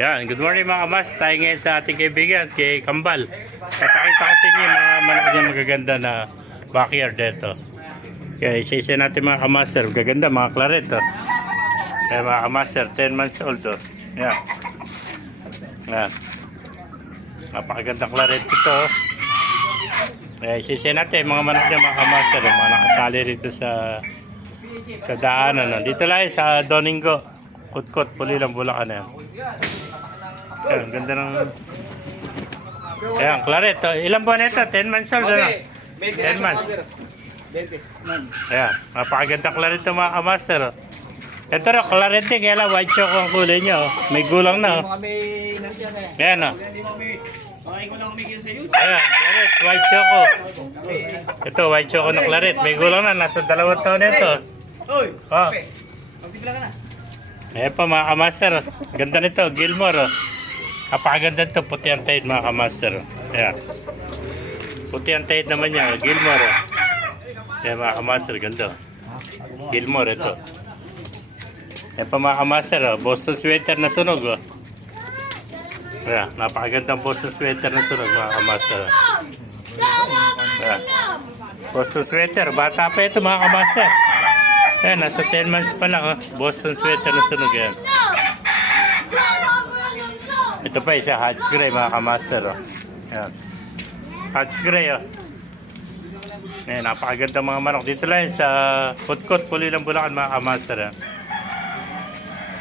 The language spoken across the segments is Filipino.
Yan, good morning mga kamas. Tayo ngayon sa ating kaibigan, kay Kambal. Papakita ko sa inyo yung mga manok niya magaganda na backyard dito. Kaya isa-isa natin mga kamaster. Gaganda mga claret. Oh. Kaya mga kamaster, 10 months old. Oh. Yan. Yan. Napakagandang claret ito. Oh. Kaya isa-isa natin mga manok niya mga kamaster. Mga nakatali rito sa daanan. Oh. Dito lang sa Domingo. Kutkot, Pulilang, Bulacan yan. Ayan, ganda ng... Ayan, claret. Oh. Ilang buwan ito? 10 months old. Ano? 10 months. Ayan, napakaganda claret ito mga kamaster. Oh. Ito rin, claret din. Kaya lang, white choco ang kulay niya. Oh. May gulang na. Oh. Ayan o. Oh. Ayan, claret, white choco. Ito, white choco na claret. May gulang na. Nasa 2 taon ito. Oh. Ayan pa mga kamaster. Oh. Ganda nito, Gilmore. Oh. Napakaganda ito, puti ang tahid mga kamaster. Ayan. Puti ang tahid naman niya, Gilmore. Ayan mga kamaster, ganda. Gilmore ito. Ayan pa mga kamaster, Boston sweater na sunog. Ayan, napakagandang Boston sweater na sunog mga kamaster. Ayan. Boston sweater, bata pa ito mga kamaster. Ayan, nasa 10 months pa lang. Boston sweater na sunog yan. Ito pa isa, Hatch Gray mga kamaster. Ayan. Hatch Gray. Ayan, napakaganda mga manok. Dito lang sa Kutkot, Pulilang, Bulacan mga kamaster.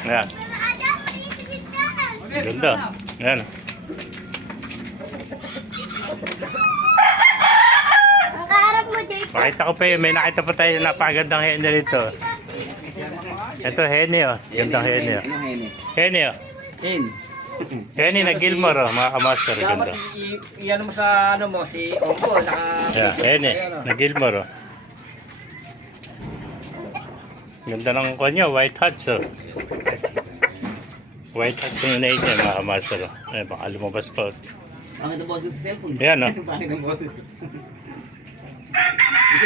Ayan. Ganda. Ayan. Makita ko pa yun. May nakita pa tayo napakagandang hene dito. Ito hene oh. Gandang hene oh. Hene oh. Hene na Gilmore oh, mga kamaster. Ganda. Iyan mo sa ano mo, si Ongko. Yeah, hene na Gilmore oh. Ganda ng kanya, white hats oh. White hats yung na niya mga kamaster oh. Ayan, baka lumabas pa. Ang ito boss sa cellphone. Ayan oh. Pangit ang boss. Ito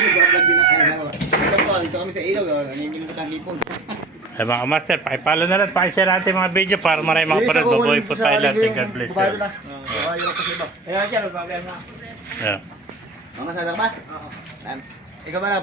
nagbablog din ako. Ito kami sa ilaw, nanginginig ang hipon. Ay mga master, pakipalo na lang, pakishare natin mga video para maraming mga parang baboy po tayo lahat. God bless you. Ayan, babayan na. Yeah. Mga sadar ba? Oo. Ikaw ba na